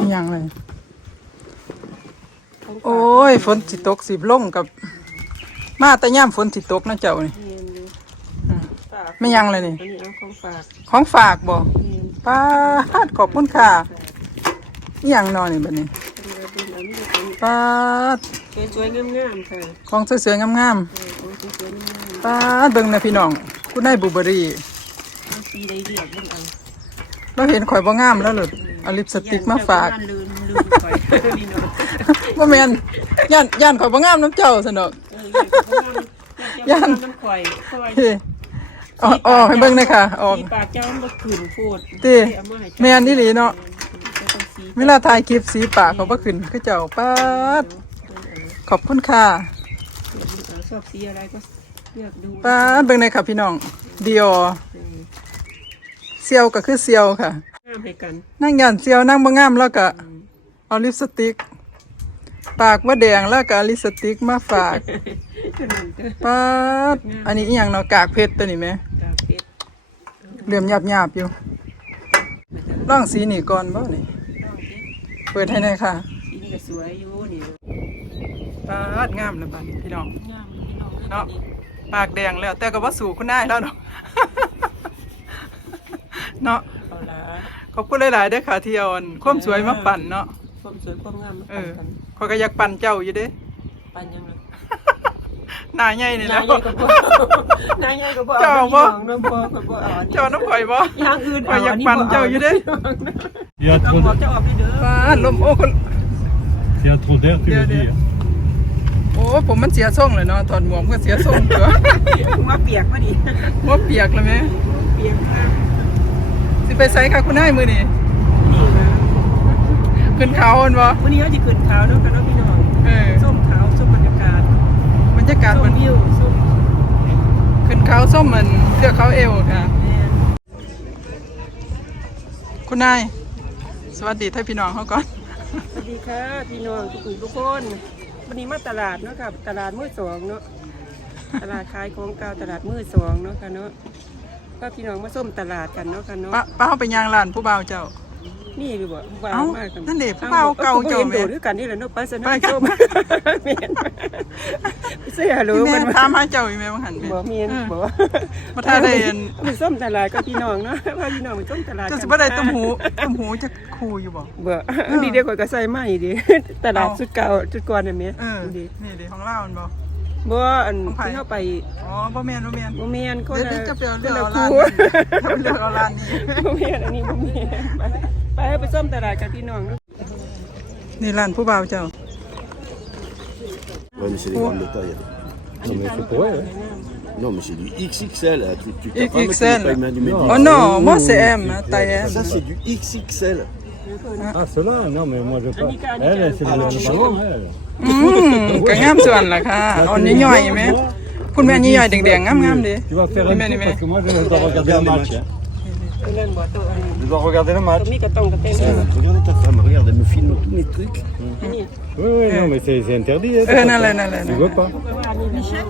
มีหยังเลย โอ้ย ฝนสิตกสิลงกับ มาแต่ย่ามฝนสิตกนะเจ้านี่เมียนอยู่ฝากไม่หยังเลยนี่อันนี้เอาของฝากของฝากบ่เมียนป้าดขอบคุณค่ะอีหยังนอนนี่บัดนี้เป็นอะไรเป็นอะไรนี่เป็นป้าดสวยๆงามๆค่ะของสวยๆงามเออของสวยๆงามๆป้าดเบิ่งนะพี่น้องคุณนายบูเบอรี่ๆเอาสีใดเรียกเบิ่งเอาเราเห็นข่อยบ่งามแล้วหลุด เอาลิปสติกมาฝากย่นลืมลืมไปนี่เนาะบ่แม่นย่านย่านข่อยบ่งามน้ำเจ้าซะดอกเออย่านน้ำข่อยข่อยเฮ้ออกออกให้เบิ่งหน่อยค่ะออกสีปากเจ้ามันบ่ขืนโพดติเอามาให้เจ้าแม่นอีหลีเนาะจะต้องสีเวลาถ่ายคลิปสีปากเขาบ่ขึ้นคือเจ้าป้าดขอบคุณค่ะเอาชอบสีอะไรก็เลือกดูป้าดเบิ่งหน่อยค่ะพี่น้องดีอเออเซียวก็คือเซียวค่ะ งามให้กัน นั่งย่านเซียวนั่งบ่งามแล้วก็เอาลิปสติก ปากว่าแดงแล้วก็เอาลิปสติกมาฝากขนาดเด้อป้าดอันนี้อีหยังเนาะกากเพชรตัวนี้ไหมกาเป็ดเหลื่อมหยาบๆอยู่ลองสีนี่ก่อนบ่นี่ต้องสิเปิดให้หน่อยค่ะสีนี่ก็สวยอยู่นี่ปาดงามเลยบัดนี้พี่น้อง งามพี่น้องเนาะ ปากแดงแล้วแต่ก็ว่าสู่คุณนายแล้วเนาะเนาะ เอาละ ขอบคุณหลายๆเด้อค่ะที่เอาอันความสวยมาปั่นเนาะความสวยความงามมาเอปั่นอกันข้อยก็อยากปั่นเจ้าอยู่เด้ ปั่นยังไงหน้าใหญ่นี่แหนาล้ยวใหญ่ก็บ่นายใหญ่ก็บ่เจ้าบ่ น้ำบ่ก็บ่เอาอันนี้เจ้าน้ำข่อยบ่ อย่างอื่นข่อยอยากปั่นเจ้าอยู่เด้ Il y a ต้อง trop บอก d'- เจ้าออกไปเด้อปาดลมโอ้คน s'il y a trop d'air, tu Bien, le dis. bien. hein. โอ้ผมมันเสียทรงเลยเนาะถอดหมวกมันก็เสียทรงตัวมาเปียกมาดิหัวเปียกแล้วแม่เปียกมาก สิไปไสค่ะคุณนายมื้อนี้นี่นะขึ้นเขาอันบ่วันนี้เขาจะขึ้นขาวเนาะกันเนาะพี่น้องเออส้มขาวส้มบรรยากาศบรรยากาศส้มันมวิวส้มขึ้นเขาส้มเหมือนเทือกเขาเอวค่ะแม่นคุณนาย สวัสดีท่านพี่น้องเขาก่อน สวัสดีค่ะพี่น้องทุกคนทุกคนวันนี้มาตลาดเนาะครับตลาดมือสองเนาะตลาดขายของเก่าตลาดมือสองเนาะค่ะเนาะ ก็พี่น้องมาส้มตลาดกันเนาะค่ะเนาะป้าป้าเขาไปยางร้านผู้บ่าวเจ้า นี่หรือว่าว้าเอ้าวมากกันนั่นเด็ผู้บ่าวเก่าเจ้าแม่แม่ โดดด้วยกันนี่แหละเนาะไปสไปนากัน ส้มแม่นเสียรู้แม่มันถามหาเจ้าอยู่แม่ว่าหันแม่ บ่เมียนเออบ่มาท่าได้เห็นไปส้มตลาดกับพี่น้องเนาะว่าพี่น้องไปส้มตลาดเจ้าสิบ่ได้ต้มหูต้มหูจะคูอยู่บ่ บ่อันนี้เดี๋ยวก่อนก็ใส่ใหม่ดิตลาดเอา สุดเก่าจุดก่อนน่ะแม่เออดินี่ดิของเรามันบ่ บ่อันของไผที่เข้าไปอ๋อบ่แม่นบ่แม่นบ่แม่นคนเดี๋ยวละนี้จะไปเอาคเรื่อนงละเอาร้านคู่นี้จะไปเรื่องเอาร้านนี้บ่แม่นอันนี้บ่แม่นไปไปไปส้มตลาดกับพี่น้องเนาะนี่ร้านผู้บ่าวเจ้า Ouais, mais c'est des grandes tailles. Non, mais c'est pour elle. hein. Non, mais c'est du XXL. Tu, tu t'as pas mettre XXL. pas une- du médium. Oh non, moi c'est M, hein, taille M. Ça, c'est du XXL. Ah, cela Non, mais moi, je veux pas. Annika, Annika. Elle, c'est Ah, le non, ballon, elle. อืมก็งามส่วนล่ะค่ะเอ่อนย่อยๆไหมคุณแม่ย่อยๆแดงๆงามๆดิ Tu vas faire un Mais, coup mais- parce que moi, je dois regarder le match. hein. เล่นบ่ตัวอันนี้ Je dois regarder le ตัว match. มีกระต้องกระเต้น Regardez ta femme, regarde, elle me filme tous mes trucs. อันนี้ Oui, oui, non, mais c'est c'est interdit. hein, เออ de นั่นแหละ faire นั่นแหละ ça. นั่ Tu นแห veux ละ pas ว่าอันนี้มิเชล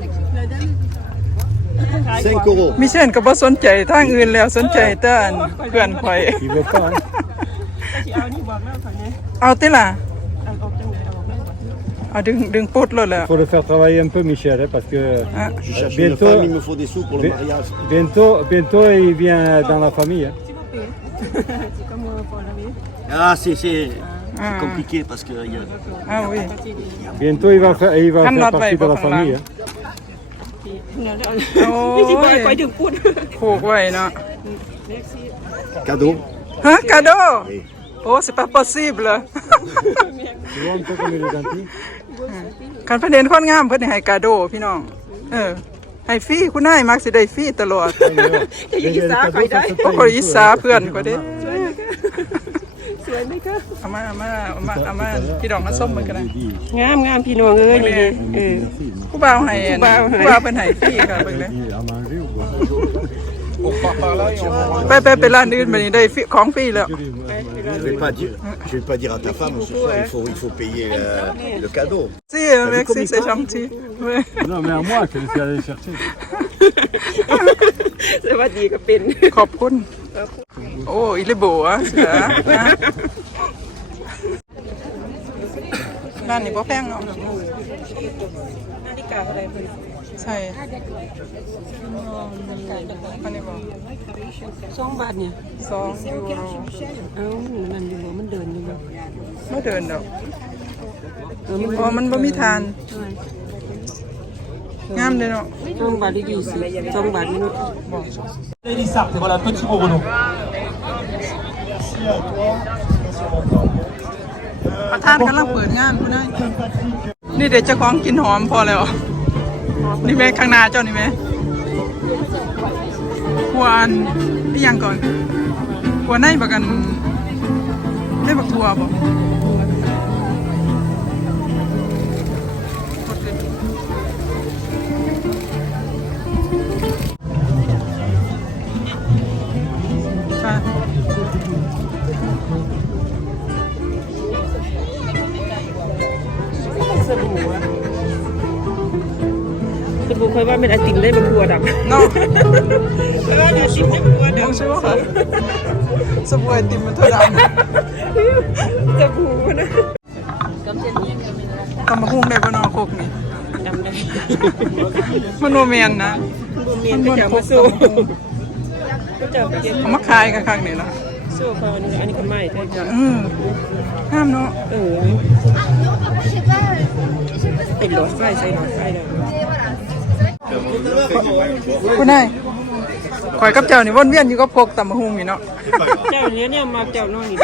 ขาย5 euros. มิเช่นก็บ่สนใจทางอื่นแล้วสนใจแต่อันเพื่อนข่อย Tu veux pas hein. สิเอานี่บอกแล้วเขาเนี่ย เอาติล่ะ เอาออกจังไดเอาออกแม่นบ่ เอาดึงดึงปุดเลยแหล้ว Faut le faire travailler un peu, Michel, hein, parce que Ah. Je cherche Bientôt- une femme, il me faut des sous pour le Bi- mariage. bientôt, bientôt, il vient dans la famille. hein. สิบ่เป็นสิก็มือพอแล้วนี่ Ah, c'est c'est Ah. compliqué parce que il y a... อ้าววิ Bientôt, il va faire, il va Kan faire laat partie wij de la wat famille. vandaan. hein. เดี๋ยวเดี๋ยว โอ้ย นี่สิบ่ให้คอยดึงพูด ผูกไว้เนาะ เล็กสิ Cadeau. ฮะกาโด Oui. โอ้ c'est pas possible Tu vois un peu comme il est gentil คันเพิ่นเห็นคนงามเพิ่นให้กาโดพี่น้อง เออ ให้ฟรีคุณนายมักสิได้ฟรีตลอดจะยิงสาใครได้โอ้คนอีสาเพื่อนก็เด้สวยไหมคะเอามาเอามาเอามาเอามาพี่ดอกมาส้มมันก็ได้งามงามพี่น้องเอ้ยนี่ดิเออผู้บ่าวให้อันผู้บ่าวให้ผู้บ่าวเป็นให้ฟรีค่ะเบิ่งเลย Il a mangé ou quoi ไปไปไปร้านอื่นบัดนี้ได้ฟรีของฟรีแล้ว Je vais pas dire, je vais pas dire à ta femme ce soir, il faut, il faut payer le, le cadeau. Si, merci, c'est gentil. Ouais. Non, mais à moi, que je suis allé chercher. สวัสดีก็เป็น ขอบคุณ โอ้อิเลโบอะเสือนะร้านนี้บ่แพงเนาะนาฬิกาอะไรเพิ่น ใช่อันนี้บ่สองบาทเนี่ยสองยูโรเอ้านั่นอยู่บ่มันเดินอยู่บ่ไม่เดินดอกเออมันเพราะมันบ่มีทานงามเลยเนาะสองบาทได้ยี่สิบสองบาทนี่เนาะ Lissart, et voilà, petit gros Renault. ประธานกำลังเปิดงานคุณนายนี่เด็กเจ้าของกินหอมพอแล้ว นี่แม่ข้างหน้าเจ้านี่แม่หัวอันนี่ยังก่อนหัวในบักกันได้บักทัวบ่ใช่สบู่อะสบู่ ค่อยว่าเป็นไอติมได้บักบัวดำเนาะค่อยว่าเป็นไอติมได้บักบัวมดำองใช่ไหมคะสบู่ไอติมมันถั่วดสบู่นะำตำมะฮุ่งได้ปะเนอโคกนี่ดำได้มันโนเมียนนะบ่เมียนก็จะมาสู้ก็จะไปเย็นเอามาขายกันข้างนี่ละสู้เขาอันนี้อันนี้ก็ไม่ใช่จ้ะอืมห้ามเนาะเออไอ้หลอดไฟใส่หลอดไฟเลย คุณนายข่อยกับเจ้านี่วนเวียนอยู่กับพกตำมะฮุ่งนี่เนาะ เจ้าเนี้ยเนี่ยมาเจ้าน้อยนี่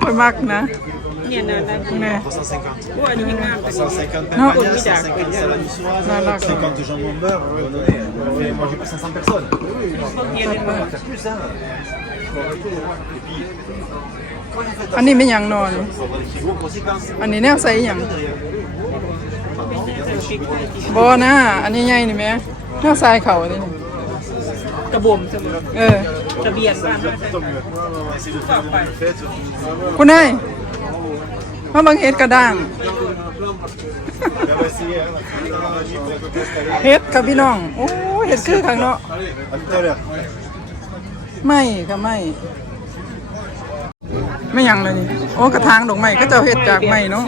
ข่อยมักนะเนี่ยน่ารักแม่ว่าอันนี้ยังงามกว่านี้150เนาะคนไม่ด่ากันเยอะน่ารัก50 jambon beurre, Renault, on fait manger pour 500 personnes. พวกเย็นเลยมา Plus, hein. อันนี้ไม่หยังนอน Gros conséquences. อันนี้แนวใส่หยัง บอนะอันนี้ใหญ่นี่แม่แนวใส่เข่านี่กระบ่มเสมอเออ ระเบียนบ้านคุณนายมาเบังเฮ็ดกระด้าง เฮ็ดครับพี่น้อง โอ้เฮ็ดคือข้างเนาะ À tout à l'heure. ไม่ค่ะไม่ ไม่หยังเลยนี่ โอ้กระถางดอกไม้ก็เจ้าเฮ็ดจากไม้เนาะ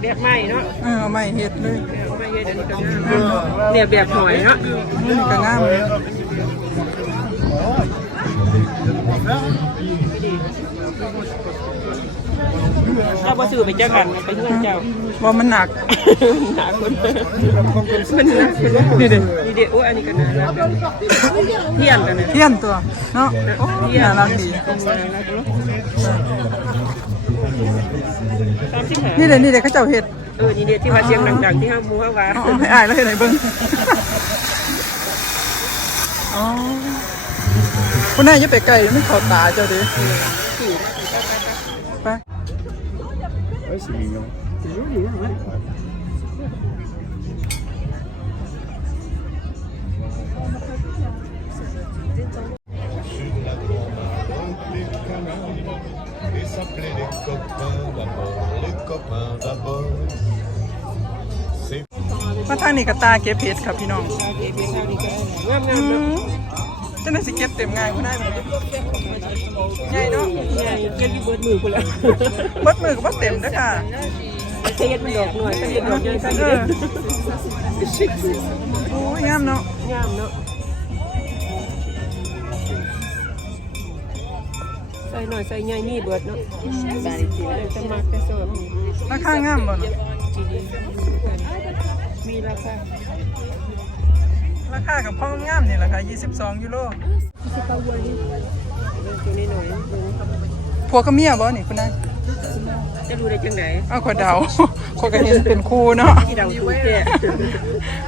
เรียกเรียกไม้เนาะเออเอาไม้เฮ็ดเลยไม้เย็นอันนี้ก็งามเนี่ยแบบหอยเนาะนี่ก็งามเลยเราบ่ซื้อไปเจ้ากันไปเงื่อนเจ้าว่ามันหนัก หนาคนมันหนักคนนี่เด้นี่เด็กโอ้อันนี้ก็น่ารักเที่ยงกันนะเทียนตัวเนาะโอ้น่ารักดี สามสิบห้านี่เด้นี่เด้เขาเจ้าเฮ็ดเออนี่เด็กที่ว่าเสียงดังๆที่ห้ามูห้าว่าเอาให้อายแล้วเฮ็ดให้เบิ่งอ๋อคุณนายอย่าไปไกลมันเข้าตาเจ้าเด้ไป Ouais, c'est mignon. Et มาทางนี้ก็ตาเก็บเห็ดครับพี่น้องเก็บเพียงเท่านี้ก็ได้งามงาอืมเนาะมจะได้สิเก็บเต็มง่ายคุณนายแบบนี้ใหญ่เนาะใหญ่เก็บอยู่เบิดมือกูแล้วเบิดมือก็บ่เต็มเด้อค่ะเฮ็ดมันดอกหน่อยก็เฮ็ดดอกใหญ่ก็เอเฮ็อดโอ้ยงามเนาะงามเนาะ ใส่หน่อยใส่ใหญ่นี่เบิดเนาะใส่จะมักจะสนราคางามบ่เนาะทีดีมีราคาราคากับพ่องามนี่แหละค่ะ22ยูโรตัวนี้หน่อยผัวกับเมียบ่นี่คุณนายจะรู้ได้จังไดเอาขอยเดาขอยก็เห็นเป็นคู่เนาะที่เราถูกแก่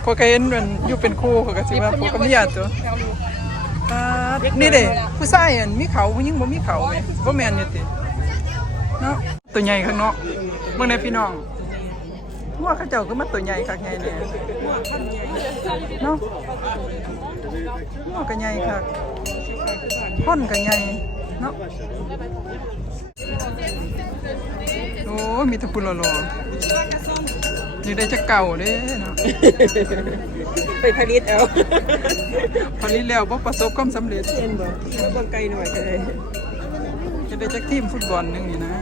ขอยก็เห็นมันอยู่เป็นคู่ขอยก็สิว่าผัวกับเมียตัวปาด นี่เด้ผู้ชายอันมีเขาผู้หญิงบ่มีเขาแหมบ่แม่นอยู่ติเนาะตัวใหญ่ข้างเนาะเบิ่งในพี่น้องว่าเขาเจ้าก็มาตัวใหญ่คักใหญ่แน่เนาะว่าก็ใหญ่คักพ่นก็ใหญ่เนาะโอ้ยมีแตะปุ่นหล่อๆ นี่ได้จะเก่าเด้เนาะไปผลิตเอาพอนี้แล้วบ่ประสบความสำเร็จเห็นบ่ที่ว่าเบิ่งไกลหน่อยก็ได้จะได้จักทีมฟุตบอลหนึงนี่นะ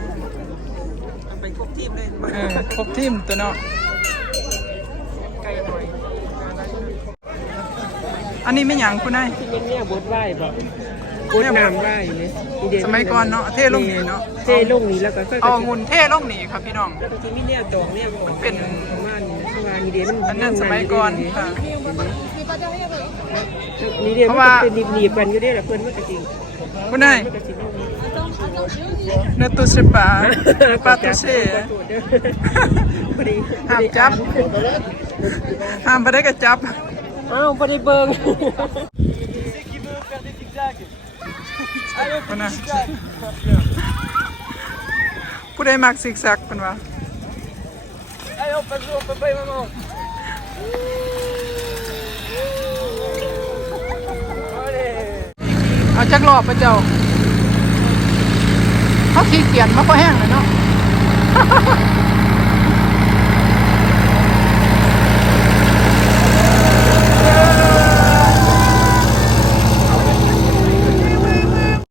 เอาไปครบทีมเลยมาเออครบทีมตัวเนาะไกลหน่อยอันนี้ไม่หยังคุณนายที่เป็นเนี่ยบดไหว้บ่ บดน้ำไหว้เนี่ยเด่สมัยก่อนเนาะเท่ลงนี่เนาะเทลงนี่แล้วก็ค่อยเอาองุ่นเท่ลงนี่ครับพี่น้องแล้วก็จะมีเนี่ยดองเนี่ยเป็นประมาณนี้ประมาณนี้เด่นอันนั้นสมัยก่อนค่ะนี่เด่นเพเพราะราะว่าว่าเป็นหนีบๆกันอยู่เด้อล่ะเพิ่นมันก็จริงคุณนายมันก็สิลงเนตุสปาปาตุเซ่พอดีห้ามจับห้ามไปได้ก็จับอ้าวบ่ได้เบิ่ง คุณนายผู้ใดมักซิกแซกเป็นว่า Allez, on passe, on peut pas, maman. Allez. เอาจักรอบพระเจ้าเขาขี้เกียจมาพอแห้งเลยเนาะ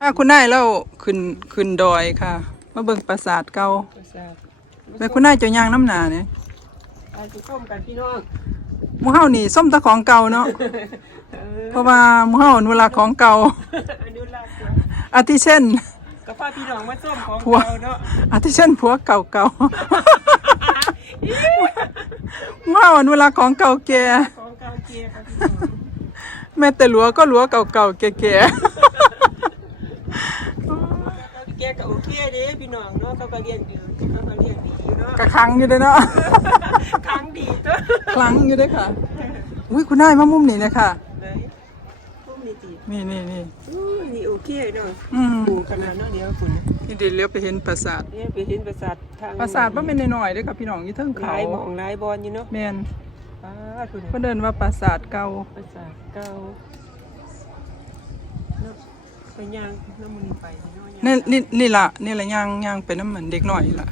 ถ้าคุณนายเราขึ้นขึ้นดอยค่ะ มาเบิ่งปราสาทเก่าแต่คุณนายเจะย่างน้ำหนาเนี่ยไปสิส้มกันพี่น้องหมูเฮานี่ส้มแตะของเก่าเนาะเออเพราะว่าหมูเฮาอนุรักษ์ของเก่าอนุรักษ์ไว้อาทิเช่นก็พาพี่น้องมาส้มของผัวเราเนาะอาทิเช่นผัวเก่าเก่าๆหมูเฮาอนุรักษ์ของเก่าแก่ของเก่าเกียร์ค่ะพี่น้อง แม้แต่หลัวก็หลัวเก่าเก่าๆแก่แก่ แกก็โอเคเด้พี่ น้องเนาะเขาก็เรียนอยู่เขาก็เรียนดีอยู่เนาะกระคังอยู่เด้อเนาะ ครั้งดีตัวคลังอยู่เด้อค่ะ อุ้ยคุณนายมามุมนี้นะค่ะ เลยพุ่มนี่ตีนี่นี่นี่อู้ยนี่โอเคเนาะอืมดูขนาดเนาะเดี๋ยวคุณนี่เดี๋ยวเลี้ยวไปเห็นปราสาท เนี่ยไปเห็นปราสาททางปราสาทบ่แม่นน้อยๆเด้อค่ะพี่น้องอยู่เทิงหเขาลายหมองหลายบอลอยู่เนาะแม่นป้าคุณเพิ่นเดินว่าปราสาทเก่า ปราสาทเก่าเนาะ ไปย่างน้ำมันไปเนาะย่างนี่นี่นี่ล่ะนี่ล่ะย่างย่างเป็นน้ำเหมือนเด็กน้อยล่ะ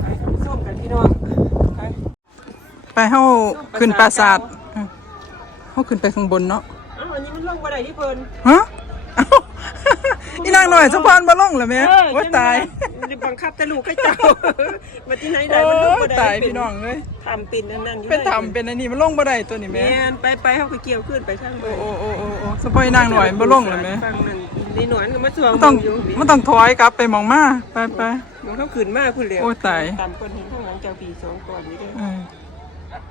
ไปส้มกันพี่น้องไปไปเฮาขึ้นปราสาทเออเฮาขึ้นไปข้างบนเนาะอ้าวอันนี้มันลงบ่ได้ที่เพิ่นฮะเอ้าอีนางหน่อยสะพานบ่ลงเหรอแม่ว่าตายนี่บังคับแต่ลูกให้เจ้ามาที่ไหนได้โอ้มันลงบ่ได้ตายพี่น้องเอ้ยทำเป็นอันนั้นอยู่เป็นทำเป็นอันนี้มันลงบ่ได้ตัวนี้แม่แม่นไปไปเฮาก็เกี่ยวขึ้นไปทางโอ้โอ้โอ้โอ้โอ้สะพอยนางหน่อยบ่ลงเหรอแม่ฟังนั่น นี่หนอนก็มาทวงมันต้องอยู่มันต้องถอยกลับไปหมองมาไปไปมันเขาขึ้นมาพุ่นแล้วโอ้ตาย ตามคนเห็นข้างหลังเจ้าปีสองก่อนนี่เด้อเออ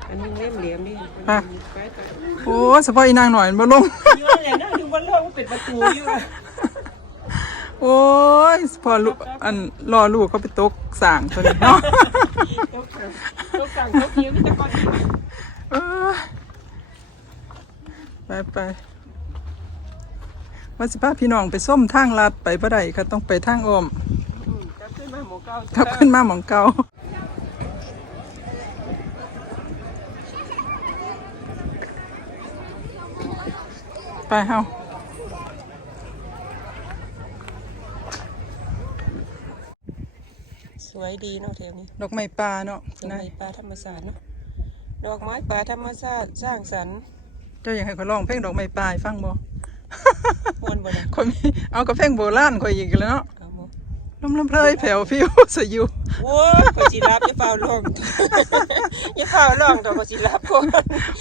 อันนี้เล่มเหลี่ยมนี่ไปไปไปโอ้สะพอยนางหน่อยบ่ลงอยู่อะไรนะอยู่บนโลกเป็นประตูอยู่อะโอ้ยพอลูกอันรอลูกเขาไปตกสร้างตัวนี้เนาะยกสั่งยกสั่งยกคิ้วนี่แต่ก่อนเออไปไป ว่าสิพาพี่น้องไปส้มทางลัดไปบ่ได้ค่ะต้องไปทางอ้อมอืมกลับขึ้นมาหมูเก้ากลับขึ้นมาหมองเก่าไปเฮาสวยดีเนาะแถวนี้ดอกไม้ป่าเนาะดอกนาไม้ยป่าธรรมศาสตร์เนาะดอกไม้ป่าธรรมศาสตร์สร้างสรรค์เจ้าอยากให้ข่อยร้องเพลงดอกไม้ป่าให้ฟังบ่ มวนบ่ได้ข่อยมีเอากับเพลงโบราณข่อยอีกแล้วเนาะเอาบ่ลมลำเพลยแผ่วพิวสอยู่โอ้ยก็สิรับอย่าเฝ้าร้องอย่าเฝ้าร้องดอกก็สิรับก่อน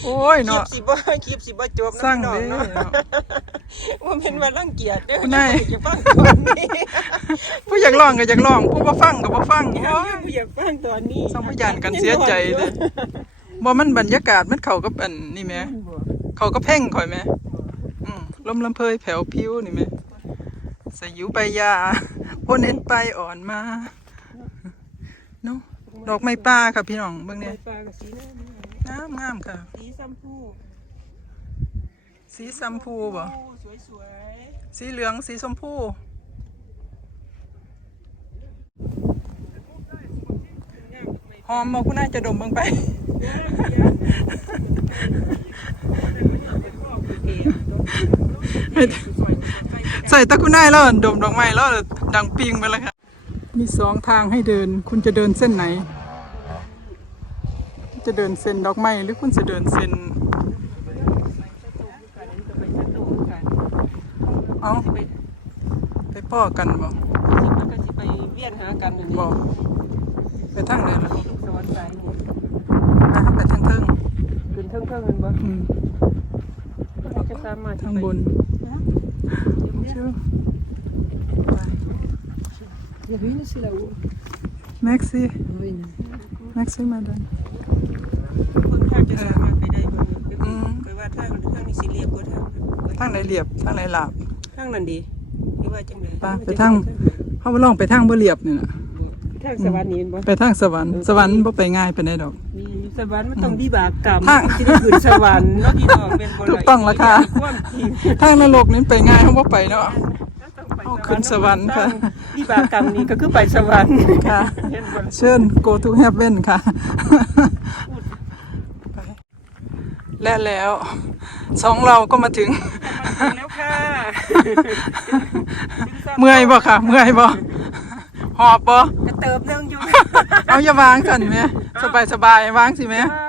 โอ้ยคลิเนาะปสิบ่คลิปสิบ่จบสร้างน้องเด้เนาะ เนาะว่าเป็นว่ารังเกียจเด้อคุณนาย อย่าฟังตอนนี้ผู้อยากร้องก็อยากร้องผู้บ่ฟังก็บ่ฟังอย่าโอ้ย อย่าฟังตอนนี้สร้างพยานกันเสียใจเด้อบ่มันบรรยากาศมันเข้ากับอันนี่แหมเข้ากับเพลงข่อยแหมอืม ลมลำเพยแผ่วพิวนี่แหมสยิวใบยาโอเน้นไปอ่อนมาเนาะดอกไม้ป่าค่ะพี่น้องเบิ่งไฟเนี่ยฟ้ากับสีน้ำงามงามค่ะสีชมพูสีซัมพูบ่สวยสวยสีเหลืองสีชมพูหอมบ่คุณนายจะดมเบิ่งไป ใส่ตะคุณนายแล้วดมดอกไม้แล้วดังปิงไปแล้วค่ะ มีสองทางให้เดิน คุณจะเดินเส้นไหน จะเดินเส้นดอกไม้หรือคุณจะเดินเส้นเอาไปพ่อกันบ่มันก็สิไปเวียนหากันนั่นเองบ่ไปทางไหนล่ะสวรรค์สายนี่ไปทางไปทางเทิงขึ้นเทิงเทิงๆเห็นบ่อืมเราจะ สามารถทางบนชื่อ Il y avait une aussi là-haut. แม็กซี่ Oui. แม็กซี่มาดันคนทางจะสามารถไปได้บ่อืมไปว่าทางทางนี้สิเรียบกว่าทางทางไหนเรียบทางไหนหลาบทางนั้นดีที่ว่าจังได๋ไปไปทางเขาบ่ลองไปทางบ่เรียบนี่น่ะทางสวรรค์นี่เห็นบ่ไปทางสวรรค์สวรรค์บ่ไปง่ายปานใดดอกมี สวรรค์มันต้องวิบากกรรมทางที่ได้ขึ้นสวรรค์เนาะพี่น้องเป็นบ่ถูกต้องแล้วค่ะ ความจริง ทางนรกนี่ไปง่ายเฮาบ่ไปเนาะ เอาขึ้นสวรรค์ค่ะ วิบากกรรมนี้ก็คือไปสวรรค์ค่ะ เห็นบ่เชิญ go to heaven ค่ะไปและแล้วสองเราก็มาถึง ถึงแล้วค่ะเมื่อยบ่ค่ะ เมื่อยบ่หอบบ่กระเติบนึงอยู่เอาอย่าวางกันแหม่ สบายสบายๆวางสิแหม่ใช่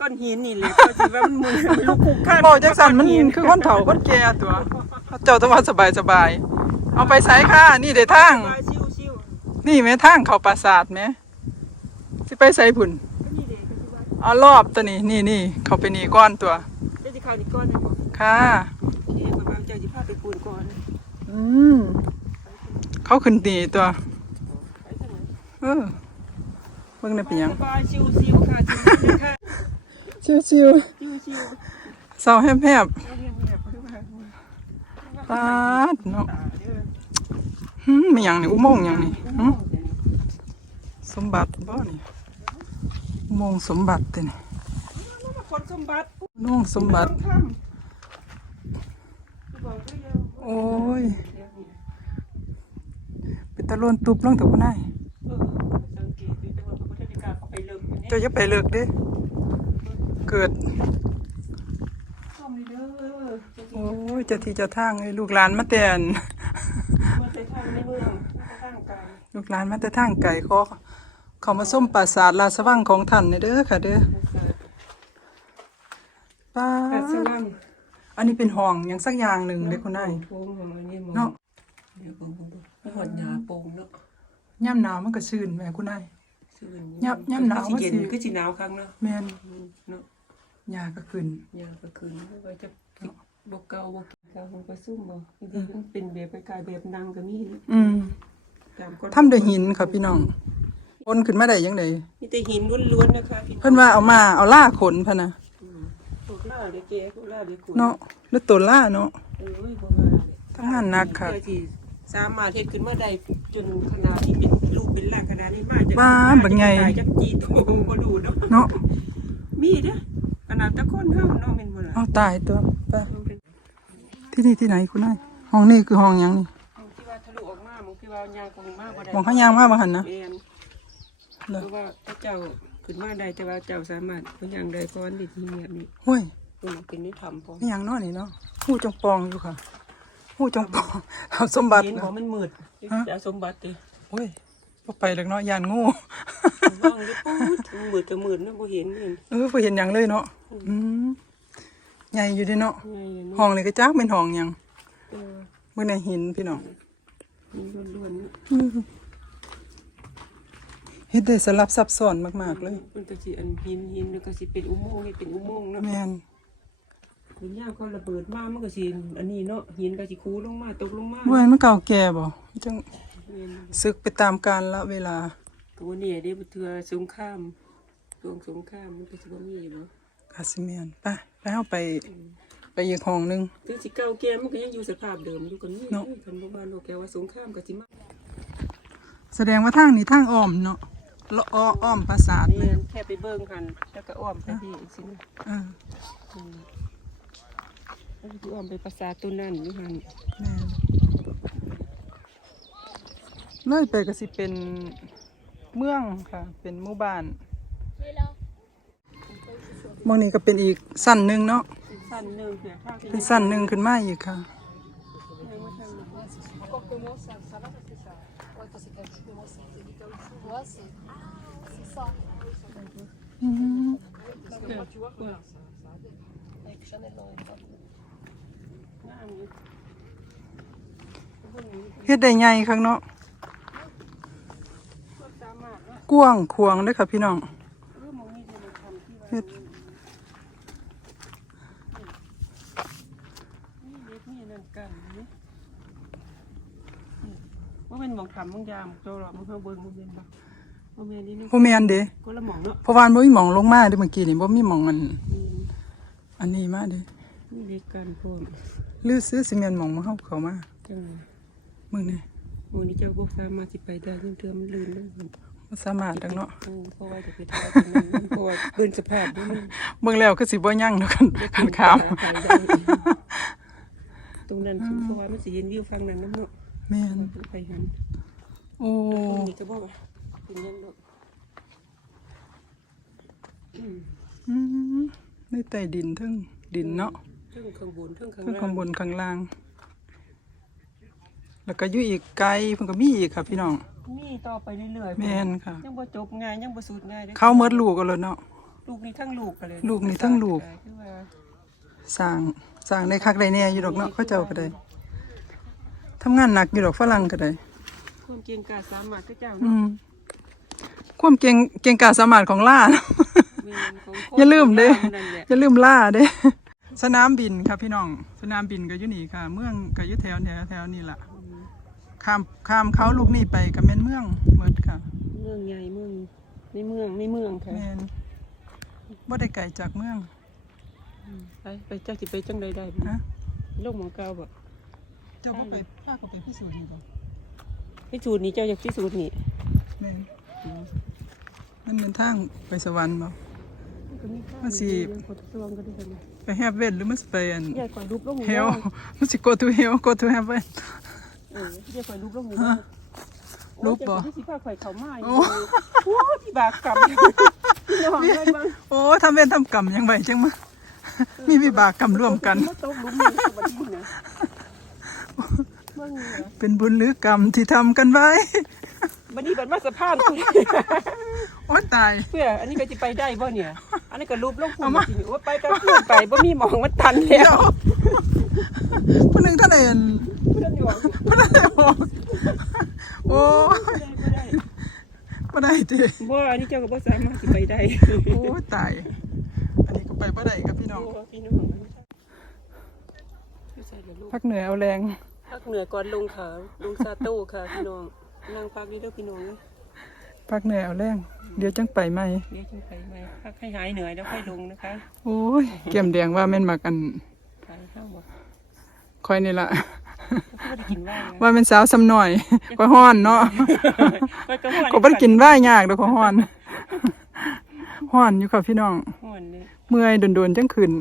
ก้อนหินนี่แหละก็สิว่ามันมือลูกคุกคันบ่จังซั่นมันคือคนเฒ่าคนแก่ตัวเจ้าต้องว่าสบายสบายๆเอาไปไสค่ะนี่เด้ทางว่าชิวชิวนี่แหม่ทางเข้าปราสาทแหม่สิไปไสพุ่นก็นี่เด็กก็คือว่าเอารอบตัวนี้นี่นี่เข้าไปนี่ก่อนตัวเจ้าสิเข้านี่ก่อนนะบอกค่ะโอเคก็ว่าเจ้าสิพาไปปูนก่อนอืมเขาขึ้นดีตัวไปทางไหนเออเบิ่งได้เป็นหยัง สบายชิวชิวค่ะชิวๆค่ะชิวชิวชิวๆเศร้าแฮบเงียบเงียบคือว่าๆปาดเนาะตาเด้อหืมมีหยังนี่อุโมงค์หยังนี่หึสมบัติบ่นี่อุโมงค์สมบัติตินี่คนสมบัติอุโมงค์สมบัติ ทำบอกได้ยังโอ้ยเป็นตะโลนตุบลงเถอะคุณนายเออสังเกตดูจัง หวะพระพุทธเจ้าเข้าไปเลิกอันนี้เจ้าอย่าไปเลิกเด้เกิด ซ่อมนี่เด้อจะโอ้ยเจ้าที่เจ้าทางเอ้ยลูกหลานมาแต่นมาใส่ทางในเมืองทางกายลูกหลานมาแต่ทางไกลขอเขามาส้มปราสาทราชวังของท่านนี่เด้อค่ะเด้อป้าอาสดลังอันนี้เป็นห้องหยังสักอย่างหนึ่งเลยคุณนายโป่งของอันนี้มองเนาะเดี๋ยวเบิ่งเบิ่งเบิ่งมันหอดหยาโป่งเนาะย่ำหนาวมันก็ซื่นแหม่คุณนายซื่น ยับยับหนาวก็สิเย็นว่าสิก็สิหนาวครั้งเนาะแม่นเนาะหญ้าก็ขึ้นหยาก็คืนไว้จะบ่เก่าบ่เก่ามันก็ซุ่มบ่บางทีมันเป็นแบบคล้ายๆแบบนางก็มีอืมตามคนทำด้วยหินค่ะพี่น้องคนขึ้นมาได้ยังไงมีแต่หินล้วนๆนะคะพี่เพิ่นว่าเอามาเอาล่าขนพะนะพวกล่าเด็กแก่พวกล่าเด็กขุนเนาะหรือตัวล่าเนาะเอ้ยบ่ว่าทำงานหนักค่ะเพื่อที่ สามารถเฮ็ดขึ้นมาได้จนขนาดนี้เป็นรูปเป็นร่างขนาดนี้มาจากว้าบักใหญ่ตายจากจีนโอ้โหบ่ดูเนาะเนาะมีเด้อขนาดตะคนเฮาเนาะแม่นบ่ล่ะเอาตายตัวไปมันเป็นที่นี่ที่ไหนคุณนายห้องนี้คือห้องหยังนี่มองที่ว่าทะลุออกมามึงที่ว่ายางคงมาบ่ได้มองข้างยางมาบ่หันนะแม่นเหรอเพราะว่าพระเจ้าขึ้นมาได้แต่ว่าเจ้าสามารถเพิ่นยังได้ก่อนที่ที่เงียบนี่ห้วยเพิ่นเป็นนิธรรมพอ นี่หยังเนาะนี่เนาะหูจงปองอยู่ค่ะ หูจงปองเอาสมบัติเห็นนะบ่มันมืดฮะเอาสมบัติติโอ้ยบ่ไปแล้วเนาะยานงูว่างเลยปูดมืดก็มืดเนาะบ่เห็นเห็นเออบ่เห็นหยังเลยเนาะอืมใหญ่อยู่เด้เนาะไงเนาะห้องนี่ก็จักเป็นห้องหยังเออเมื่อในหินพี่น้องมีล้วนๆเนาะเฮ็ดได้สลับซับซ้อนมากๆเลย มันก็สิอันหินหินแล้วก็สิเป็นอุโมงค์ให้เป็นอุโมงค์เนาะแม่น หินยามเขาระเบิดมามันก็สิอันนี้เนาะหินก็สิคูลงมาตกลงมาว่ามันเก่าแก่บ่จังแม่นซึกไปตามกาลละเวลาก็ว่าเนี่ยได้บ่เทื่อสงครามช่วงสงครามมันก็สิบ่มีบ่กาซิเมียนไปไปเฮาไปไปอีกห้องหนึงถึงสิเก่าแก่มันก็ยังอยู่สภาพเดิมอยู่กันนี่เนาะคันบ่ว่าโลกแกว่าสงครามก็สิมาแสดงว่าทางนี้ทางอ้อมเนาะละอ้ออ้อมปราสาทเลแม่ยนแค่ไปเบิ่งหันแล้วก็อ้อมไปที่อีกสินะเออ อืมแล้วก็สิอ้อมไปปราสาทตัวนั้นอยู่หันแม่นเลยไปก็สิเป็นเมืองค่ะ เป็นหมู่บ้านหมองนี้ก็เป็นอีกสั้นหนึงเนาะสั้นหนึงเนี่ยทางที่เป็นสั้นหนึงขึ้นมาอีกค่ะยังบ่ทันอืมงามอยู่ เฮ็ดได้ใหญ่ข้างเนาะสามารถเนาะกว้างขวางเลยค่ะพี่น้องเฮ็ดนี่เล็กนี่นั่นกันนี่ว่าเป็นหมองทำบางยามโจรอมึงเขาเบิ่งมึงเป็นบ่บ่แม่นนี่เนาะบ่แม่นเด้คนละหมองเนาะเพราะว่ามันบ่มีหม่องลงมาเด้เมื่อกี้นี่บ่มีหม่องมัน อันนี้มาเด้นี่เล็กกันพวก หรือซื้อซีเมนต์หม่องมาเฮาเข้ามาจังมึงนี่โอ้นี่เจ้าบ่สามารถสิไปได้เรื่องเทื่อมันลื่นเด้อบ่สามารถดังเนาะเออเพราะว่าจะไปทายตรงนั้นเพราะว่าเบิ่นสภาพด้วยมันเบิ่งแล้วคือสิบ่ยั่งดอกกันกันข้ามตรงนั้นคือเพราะว่ามันสิเห็นวิวฝั่งนั้นน้ำเนาะแม่นไปหันโอ้ตรงนี้ก็บอกว่าเป็นยังดอกอืมในใต้ดินเทั้งดินเนาะเทั้งข้างบนเทั้งข้างเทั้งล่างข้างบนข้างล่าง แล้วก็อยู่อีกไกลเพิ่นก็มีอีกค่ะพี่น้อง มีต่อไปเรื่อยๆแม่นค่ะ ยังบ่จบง่ายยังบ่สุดง่ายด้อเข้าเมดลูกกันแล้วเนาะ ลูกนี่ทั้งลูกกันเลยลูกนี่ทั้งลูก คือว่าสร้างสร้างได้คักได้แน่อยู่ดอกเนาะเขาเจ้าก็ได้ทำงานหนักอยู่ดอกฝรั่งก็ได้ ความเก่งกาจสามารถคือเจ้าอืเนาะมความเก่งเก่งกาจสามารถของล่าเนาะ แม่นของคนอย่าลืมเด้ นั่นแหละอย่าลืมล่าเด้ สนามบินครับพี่น้อง สนามบินก็อยู่นี่ค่ะ เมืองก็อยู่แถวแถวแถวนี่ล่ะข้ามข้ามเขาลูกนี่ไปก็แม่นเมืองหมดค่ะ เมืองใหญ่เมืองในเมืองในเมืองค่ะแม่นบ่ได้ไกลจากเมืองไปไปเจ้าสิไปจังใดได้บ่ฮะโลกหมองเก่าบ่เจ้าบ่ไปพาเขาไปพิสูจน์นี่บ่พิสูจน์นี่เจ้าอยากพิสูจน์นี่แม่นมันเป็นทางไปสวรรค์บ่ก็ มีข้าวมันสิเรื่องคนทวงก็ได้กันนะไปแฮปเว่นหรือมันสิไปอันใหญ่กว่ารูปลงเฮลมันสิ go to hell go to heaven เออใหญ่กว่ารูปลงฮะรูปบ่โอ้ยเจ้าสิพาข่อยเข้ามาอยู่โอ้โอ้ที่บากกรรมพี่น้องได้บ้างโอ้ทำเวรทำกรรมยังไงจังมามีวิบากกรรมร่วมกันมาตกหลุมนี่บัดนี้นะเบิ่งนี่เหรอเป็นบุญหรือกรรมที่ทำกันไว้บัดนี้บัดมาสะพานคุณ โอ้ตาย เพื่ออันนี้ก็สิไปได้บ่เนี่ย อันนี้ก็รูปลงคุณจริงๆว่าไปก็ขึ้นไปบ่มีหมองมันตันแล้เดี๋ยววผู้หนึ่งท่านเอ็นเพื่อนอยู่ว่าผู้นั้นได้บอกโอ้บ่ได้บ่ได้ติบ่อันนี้เจ้าก็บ่สามารถสิไปได้ โอ้ตาย อันนี้ก็ไปบ่ได้ครับพี่น้องโอ้พี่น้องไม่ใช่เหรอลูกพักเหนื่อยเอาแรงพักเหนือก่อนลงขาลงซาโต้ค่ะพี่น้องนั่งพักนี่เด้อพี่น้อง พักเหนื่อยเอาแรงเดี๋ยวจังไปใหม่เดี๋ยวจังไปไหมพักให้หายเหนื่อยแล้วค่อยลงนะคะ โอ้ยเกี่ยมแดงว่าแม่นมักอันไปเข้าบ่คอยนี่ล่ะก็ได้กินว่างนะว่าเป็นสาวซ้ำหน่อยก็ฮ้อนเนาะก็ก็ฮ้อนก็บ่ได้กินว่ายากดอกก็ฮ้อนฮ้อนอยู่ค่ะพี่น้องฮ้อนเลยเมื่อยโดนๆจังขึ้น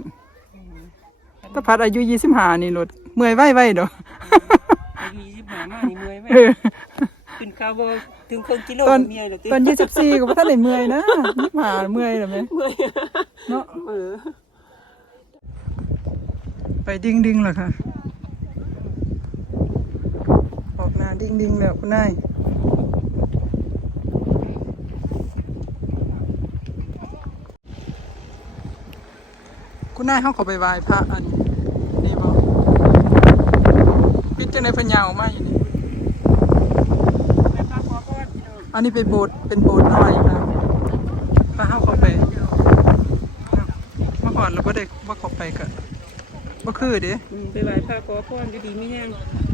ตะพัดอายุ25นี่รถเมื่อยไว้ๆดอกอายุ25มานี่เมื่อยไหมเออขึ้นข้าวบ่ ถึงครึ่งกิโลตอนก็เมียแล้วติตอน24ก็บ่ทันได้เมื่อยนะ25เมื่อยแล้วแม่เมื่อยเนาะเออไปดิ่งๆล่ะค่ะ ออกหน้าดิ่งๆแล้วคุณนายคุณนายเขาเขาไปไหว้พระอันนี่บ่ปิดจังได๋เพิ่นยาวออกมาอยู่นี่ ไปพักขอก่ อนพี่น้องอันนี้เป็นโบสถ์เป็นโบสถ์น้อยค่ะพระเฮาเข้าไปมาก่อนแล้วบ่ได้บ่เข้าไปก็บ่คือเด้อืมไปไหว้พระขอพรอยู่ดีมีแห้ง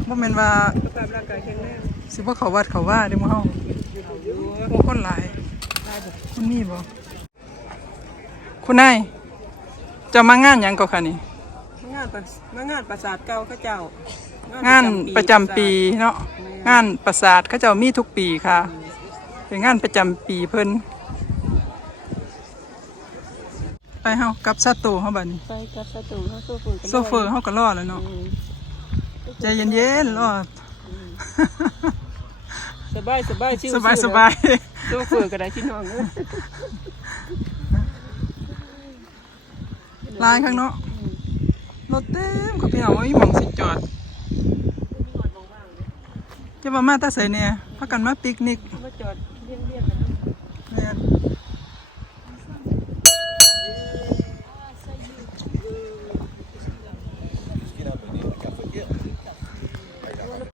บ่แม่นว่าสุขภาพร่างกายแข็งแรงสิบ่เข้าวัดเข้าว่าเด้หมู่เฮาอยู่โอ้คนหลายได้บ่มันมีบ่คุณนายจะมางานหยังก็ค่ะนี่งานประมางานประสาทเก่าเขาเจ้างานประจำปีเนาะงานประสาทเขาเจ้ามีทุกปีค่ะ เป็นงานประจำปีเพิ่นไปเฮากลับซาโตเฮาบัดนี้ไปกับสตูเขาโซเฟอร์กันโซเฟอร์เฮาก็รอแล้วเนาะอืมใจเย็นๆรอสบายสบายชิวสบายสบายโซเฟอร์ก็ได้พี่น้องเอ้ยลายข้างเนาะรถเต็มกับพี่น้องว่ามีหม่องสิจอดจะมามาแตาใส่เนี่ยพากันมาปิกนิกมาจอด